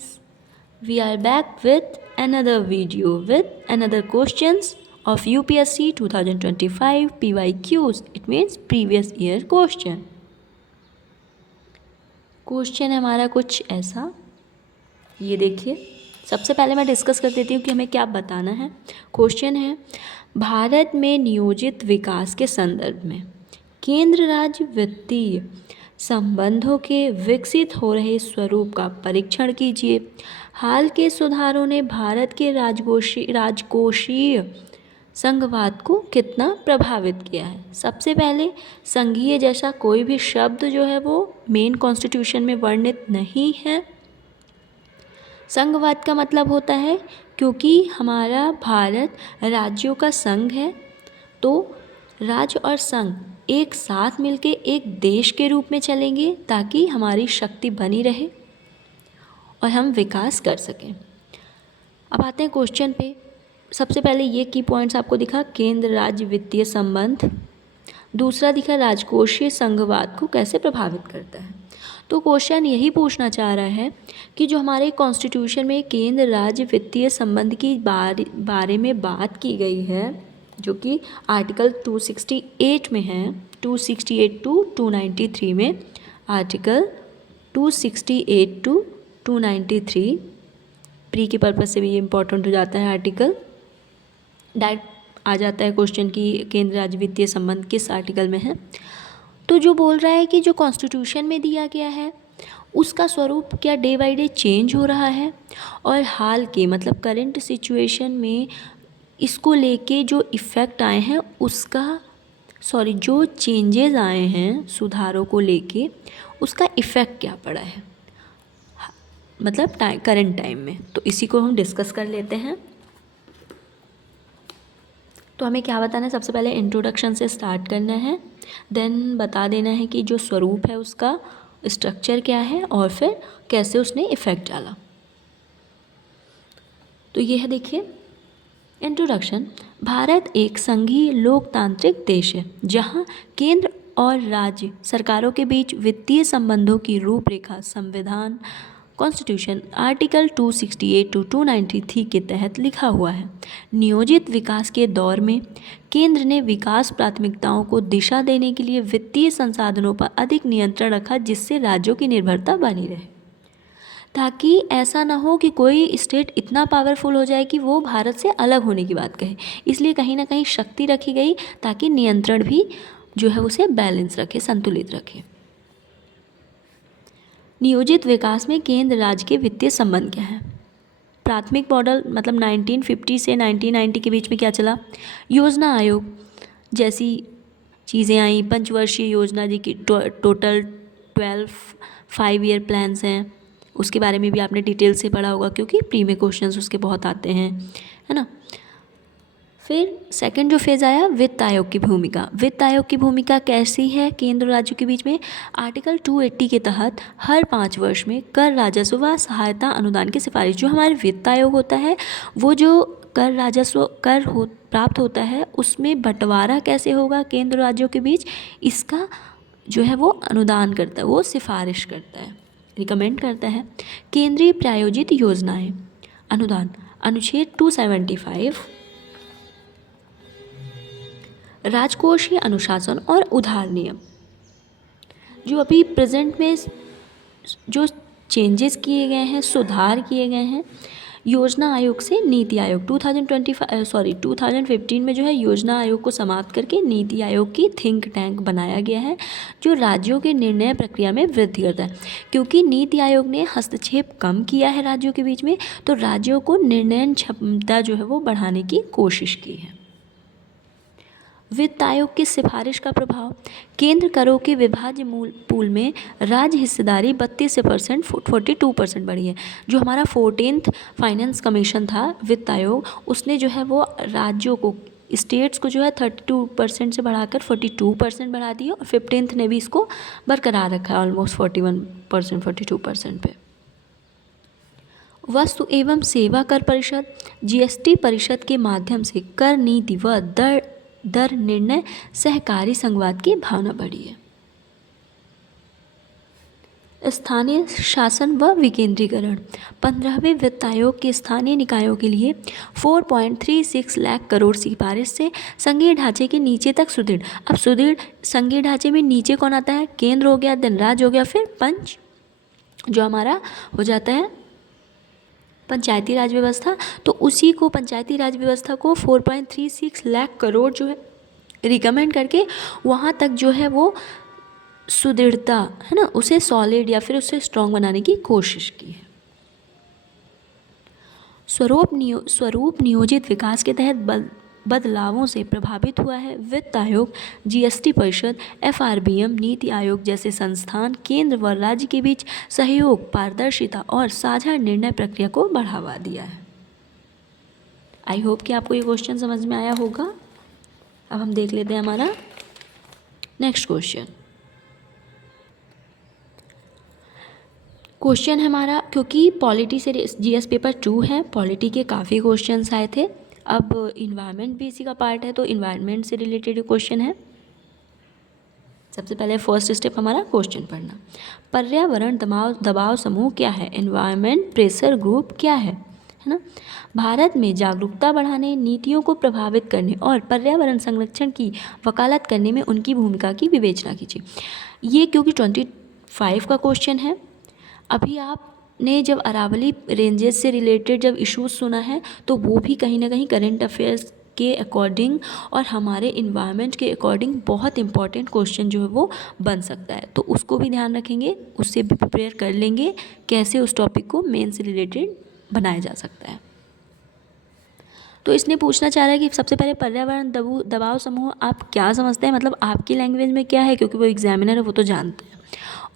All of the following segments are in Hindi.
guys, we are back with another video with another questions of UPSC 2025 PYQs. It means previous year question. Question है हमारा कुछ ऐसा, ये देखिए। सबसे पहले मैं डिस्कस कर देती हूँ कि हमें क्या बताना है। क्वेश्चन है, भारत में नियोजित विकास के संदर्भ में केंद्र राज्य वित्तीय संबंधों के विकसित हो रहे स्वरूप का परीक्षण कीजिए। हाल के सुधारों ने भारत के राजकोषीय संघवाद को कितना प्रभावित किया है। सबसे पहले, संघीय जैसा कोई भी शब्द जो है वो मेन कॉन्स्टिट्यूशन में वर्णित नहीं है। संघवाद का मतलब होता है क्योंकि हमारा भारत राज्यों का संघ है, तो राज्य और संघ एक साथ मिलके एक देश के रूप में चलेंगे ताकि हमारी शक्ति बनी रहे और हम विकास कर सकें। अब आते हैं क्वेश्चन पे। सबसे पहले ये की पॉइंट्स आपको दिखा, केंद्र राज्य वित्तीय संबंध। दूसरा दिखा, राजकोषीय संघवाद को कैसे प्रभावित करता है। तो क्वेश्चन यही पूछना चाह रहा है कि जो हमारे कॉन्स्टिट्यूशन में केंद्र राज्य वित्तीय संबंध की बारे में बात की गई है, जो कि आर्टिकल 268 में है, 268 टू 293 में, आर्टिकल 268 टू 293 प्री के पर्पज़ से भी ये इम्पोर्टेंट हो जाता है। आर्टिकल डायरेक्ट आ जाता है क्वेश्चन की केंद्र राज्य वित्तीय संबंध किस आर्टिकल में है। तो जो बोल रहा है कि जो कॉन्स्टिट्यूशन में दिया गया है उसका स्वरूप क्या डे बाई डे चेंज हो रहा है, और हाल के मतलब करंट सिचुएशन में इसको लेके जो इफ़ेक्ट आए हैं जो चेंजेस आए हैं सुधारों को लेके, उसका इफ़ेक्ट क्या पड़ा है मतलब करंट टाइम में। तो इसी को हम डिस्कस कर लेते हैं। तो हमें क्या बताना है, सबसे पहले इंट्रोडक्शन से स्टार्ट करना है, देन बता देना है कि जो स्वरूप है उसका स्ट्रक्चर क्या है और फिर कैसे उसने इफ़ेक्ट डाला। तो ये है, देखिए इंट्रोडक्शन। भारत एक संघीय लोकतांत्रिक देश है जहाँ केंद्र और राज्य सरकारों के बीच वित्तीय संबंधों की रूपरेखा संविधान कॉन्स्टिट्यूशन आर्टिकल 268 टू 293 के तहत लिखा हुआ है। नियोजित विकास के दौर में केंद्र ने विकास प्राथमिकताओं को दिशा देने के लिए वित्तीय संसाधनों पर अधिक नियंत्रण रखा, जिससे राज्यों की निर्भरता बनी रहे, ताकि ऐसा ना हो कि कोई स्टेट इतना पावरफुल हो जाए कि वो भारत से अलग होने की बात कहे। इसलिए कहीं ना कहीं शक्ति रखी गई ताकि नियंत्रण भी जो है उसे बैलेंस रखे, संतुलित रखे। नियोजित विकास में केंद्र राज्य के वित्तीय संबंध क्या है। प्राथमिक मॉडल मतलब 1950 से 1990 के बीच में क्या चला, योजना आयोग जैसी चीज़ें आई, पंचवर्षीय योजना जी की टोटल 12 5 ईयर प्लान्स हैं, उसके बारे में भी आपने डिटेल से पढ़ा होगा क्योंकि प्री में क्वेश्चंस उसके बहुत आते हैं, है ना। फिर सेकंड जो फेज़ आया, वित्त आयोग की भूमिका। वित्त आयोग की भूमिका कैसी है केंद्र राज्यों के बीच में। आर्टिकल 280 के तहत हर 5 वर्ष में कर राजस्व व सहायता अनुदान की सिफारिश, जो हमारे वित्त आयोग होता है वो जो कर राजस्व प्राप्त होता है उसमें बंटवारा कैसे होगा केंद्र राज्यों के बीच, इसका जो है वो अनुदान करता है, वो सिफारिश करता है, रिकमेंड करता है। केंद्रीय प्रायोजित योजनाएं अनुदान, अनुच्छेद 275 राजकोषीय अनुशासन और उधार नियम। जो अभी प्रेजेंट में जो चेंजेस किए गए हैं, सुधार किए गए हैं योजना आयोग से नीति आयोग 2015 में जो है योजना आयोग को समाप्त करके नीति आयोग की थिंक टैंक बनाया गया है, जो राज्यों के निर्णय प्रक्रिया में वृद्धि करता है। क्योंकि नीति आयोग ने हस्तक्षेप कम किया है राज्यों के बीच में, तो राज्यों को निर्णय क्षमता जो है वो बढ़ाने की कोशिश की है। वित्त आयोग की सिफारिश का प्रभाव, केंद्र करों के विभाज्य मूल पूल में राज्य हिस्सेदारी 32% 42% बढ़ी है। जो हमारा 14th फाइनेंस कमीशन था वित्त आयोग, उसने जो है वो राज्यों को, स्टेट्स को जो है 32% से बढ़ाकर 42% बढ़ा दिया, और 15th ने भी इसको बरकरार रखा है ऑलमोस्ट 41% 42% पे। वस्तु एवं सेवा कर परिषद जीएसटी परिषद के माध्यम से कर नीति व दर निर्णय सहकारी संघवाद की भावना बढ़ी है। स्थानीय शासन व विकेंद्रीकरण। 15वें वित्त आयोग के स्थानीय निकायों के लिए 4.36 लाख करोड़ सिफारिश से संघीय ढांचे के नीचे तक सुदृढ़। अब सुदृढ़ संघीय ढांचे में नीचे कौन आता है? केंद्र हो गया, देन राज्य हो गया, फिर पंच जो हमारा हो जाता है पंचायती राज व्यवस्था। तो उसी को पंचायती राज व्यवस्था को 4.36 लाख करोड़ जो है रिकमेंड करके वहाँ तक जो है वो सुदृढ़ता है ना, उसे सॉलिड या फिर उसे स्ट्रॉन्ग बनाने की कोशिश की है। स्वरूप नियोजित विकास के तहत बदलावों से प्रभावित हुआ है। वित्त आयोग, जीएसटी परिषद, एफआरबीएम, नीति आयोग जैसे संस्थान केंद्र व राज्य के बीच सहयोग, पारदर्शिता और साझा निर्णय प्रक्रिया को बढ़ावा दिया है। आई होप कि आपको ये क्वेश्चन समझ में आया होगा। अब हम देख लेते हैं हमारा नेक्स्ट क्वेश्चन है हमारा, क्योंकि पॉलिटी से जीएस पेपर 2 है, पॉलिटी के काफ़ी क्वेश्चंस आए थे। अब इन्वायरमेंट भी इसी का पार्ट है, तो इन्वायरमेंट से रिलेटेड क्वेश्चन है। सबसे पहले फर्स्ट स्टेप हमारा क्वेश्चन पढ़ना। पर्यावरण दबाव समूह क्या है? एनवायरमेंट प्रेशर ग्रुप क्या है ना? भारत में जागरूकता बढ़ाने, नीतियों को प्रभावित करने और पर्यावरण संरक्षण की वकालत करने में उनकी भूमिका की विवेचना कीजिए। ये क्योंकि 25 का क्वेश्चन है। अभी आपने जब अरावली रेंजेस से रिलेटेड जब इश्यूज सुना है तो वो भी कहीं ना कहीं करंट अफेयर्स के अकॉर्डिंग और हमारे इन्वायरमेंट के अकॉर्डिंग बहुत इंपॉर्टेंट क्वेश्चन जो है वो बन सकता है, तो उसको भी ध्यान रखेंगे, उससे भी प्रिपेयर कर लेंगे कैसे उस टॉपिक को मेन से रिलेटेड बनाया जा सकता है। तो इसने पूछना चाह रहा है कि सबसे पहले पर्यावरण दबाव समूह आप क्या समझते हैं, मतलब आपकी लैंग्वेज में क्या है, क्योंकि वो एग्जामिनर है वो तो जानते हैं,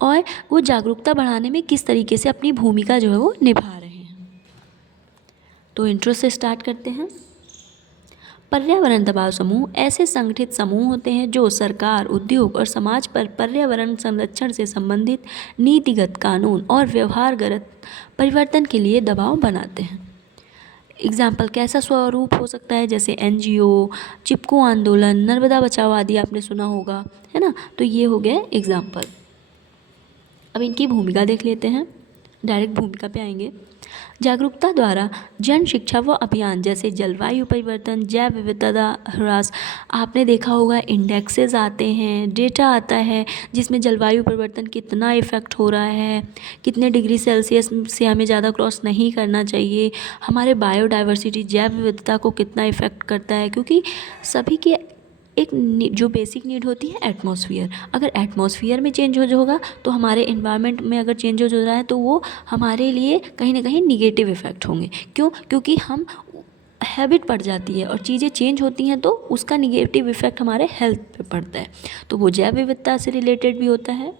और वो जागरूकता बढ़ाने में किस तरीके से अपनी भूमिका जो है वो निभा रहे हैं। तो इंट्रो से स्टार्ट करते हैं। पर्यावरण दबाव समूह ऐसे संगठित समूह होते हैं जो सरकार, उद्योग और समाज पर पर्यावरण संरक्षण से संबंधित नीतिगत, कानून और व्यवहारगत परिवर्तन के लिए दबाव बनाते हैं। एग्जाम्पल कैसा स्वरूप हो सकता है, जैसे एनजीओ, चिपको आंदोलन, नर्मदा बचाओ आदि आपने सुना होगा, है ना। तो ये हो गया एग्जाम्पल। अब इनकी भूमिका देख लेते हैं, डायरेक्ट भूमिका पे आएंगे। जागरूकता द्वारा जन शिक्षा व अभियान जैसे जलवायु परिवर्तन, जैव विविधता ह्रास, आपने देखा होगा इंडेक्सेस आते हैं, डेटा आता है जिसमें जलवायु परिवर्तन कितना इफ़ेक्ट हो रहा है, कितने डिग्री सेल्सियस से हमें ज़्यादा क्रॉस नहीं करना चाहिए, हमारे बायोडाइवर्सिटी जैव विविधता को कितना इफ़ेक्ट करता है, क्योंकि सभी के एक जो बेसिक नीड होती है एटमॉस्फेयर, अगर एटमॉस्फेयर में चेंज हो होगा तो हमारे इन्वायरमेंट में अगर चेंज हो रहा है तो वो हमारे लिए कहीं ना कहीं निगेटिव इफ़ेक्ट होंगे। क्यों? क्योंकि हम हैबिट पड़ जाती है और चीज़ें चेंज होती हैं तो उसका निगेटिव इफ़ेक्ट हमारे हेल्थ पे पड़ता है। तो वो जैव विविधता से रिलेटेड भी होता है।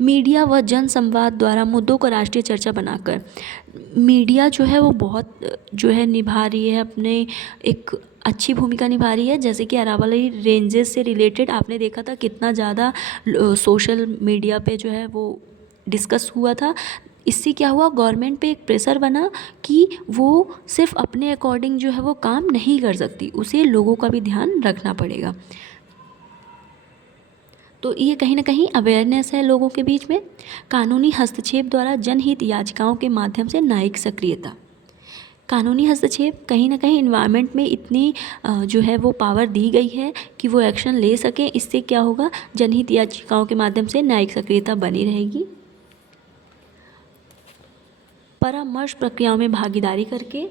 मीडिया व जन संवाद द्वारा मुद्दों को राष्ट्रीय चर्चा बनाकर, मीडिया जो है वो बहुत जो है निभा रही है, अपने एक अच्छी भूमिका निभा रही है। जैसे कि अरावली रेंजेस से रिलेटेड आपने देखा था कितना ज़्यादा सोशल मीडिया पे जो है वो डिस्कस हुआ था। इससे क्या हुआ, गवर्नमेंट पे एक प्रेशर बना कि वो सिर्फ अपने अकॉर्डिंग जो है वो काम नहीं कर सकती, उसे लोगों का भी ध्यान रखना पड़ेगा। तो ये कहीं ना कहीं अवेयरनेस है लोगों के बीच में। कानूनी हस्तक्षेप द्वारा जनहित याचिकाओं के माध्यम से न्यायिक सक्रियता, कानूनी हस्तक्षेप कहीं ना कहीं इन्वायरमेंट में इतनी जो है वो पावर दी गई है कि वो एक्शन ले सकें। इससे क्या होगा, जनहित याचिकाओं के माध्यम से न्यायिक सक्रियता बनी रहेगी। परामर्श प्रक्रियाओं में भागीदारी करके,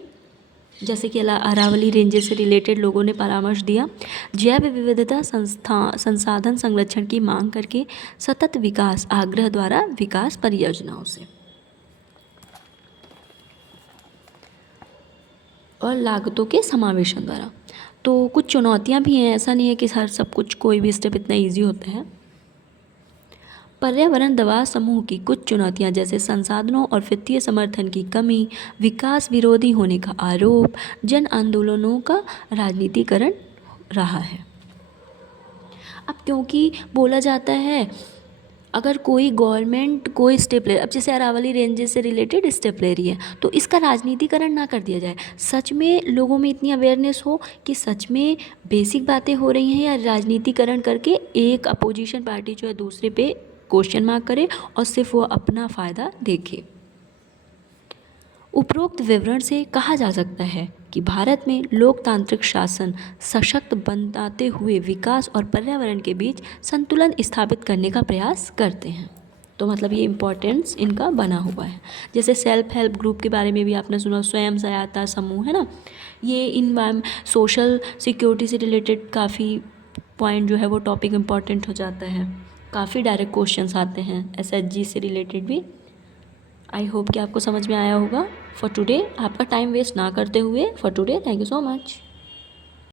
जैसे कि अरावली रेंजेस से रिलेटेड लोगों ने परामर्श दिया। जैव विविधता संसाधन संरक्षण की मांग करके, सतत विकास आग्रह द्वारा विकास परियोजनाओं से, और लागतों के समावेशन द्वारा। तो कुछ चुनौतियां भी हैं, ऐसा नहीं है कि हर सब कुछ कोई भी स्टेप इतना ईजी होता है। पर्यावरण दबाव समूह की कुछ चुनौतियां जैसे संसाधनों और वित्तीय समर्थन की कमी, विकास विरोधी होने का आरोप, जन आंदोलनों का राजनीतिकरण रहा है। अब क्योंकि बोला जाता है अगर कोई गवर्नमेंट कोई स्टेप ले, अब जैसे अरावली रेंजेस से रिलेटेड स्टेप ले रही है तो इसका राजनीतिकरण ना कर दिया जाए, सच में लोगों में इतनी अवेयरनेस हो कि सच में बेसिक बातें हो रही हैं, या राजनीतिकरण करके एक अपोजिशन पार्टी जो है दूसरे पे क्वेश्चन मार्क करे और सिर्फ वो अपना फ़ायदा देखे। उपरोक्त विवरण से कहा जा सकता है कि भारत में लोकतांत्रिक शासन सशक्त बनाते हुए विकास और पर्यावरण के बीच संतुलन स्थापित करने का प्रयास करते हैं। तो मतलब ये इम्पोर्टेंस इनका बना हुआ है। जैसे सेल्फ हेल्प ग्रुप के बारे में भी आपने सुना, स्वयं सहायता समूह, है ना। ये इन सोशल सिक्योरिटी से रिलेटेड काफ़ी पॉइंट जो है वो टॉपिक इम्पॉर्टेंट हो जाता है। काफ़ी डायरेक्ट क्वेश्चंस आते हैं SHG से रिलेटेड भी। आई होप कि आपको समझ में आया होगा। फॉर टुडे आपका टाइम वेस्ट ना करते हुए, for today thank you so much.